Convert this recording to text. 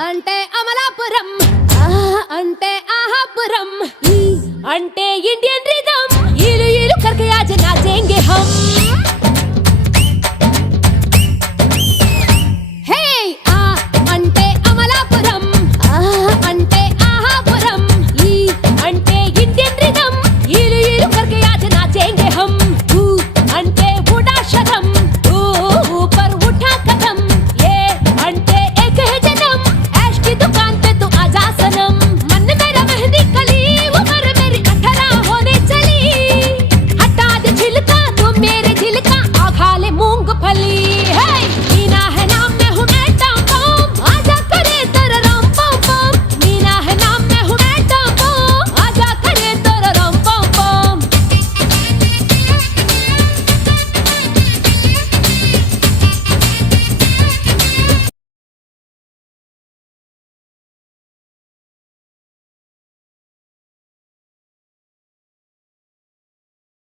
అంటే అమలాపురం, అంటే ఆహాపురం, అంటే ఇండియन रिदम, इलु इलु करके आज नाचेंगे हम।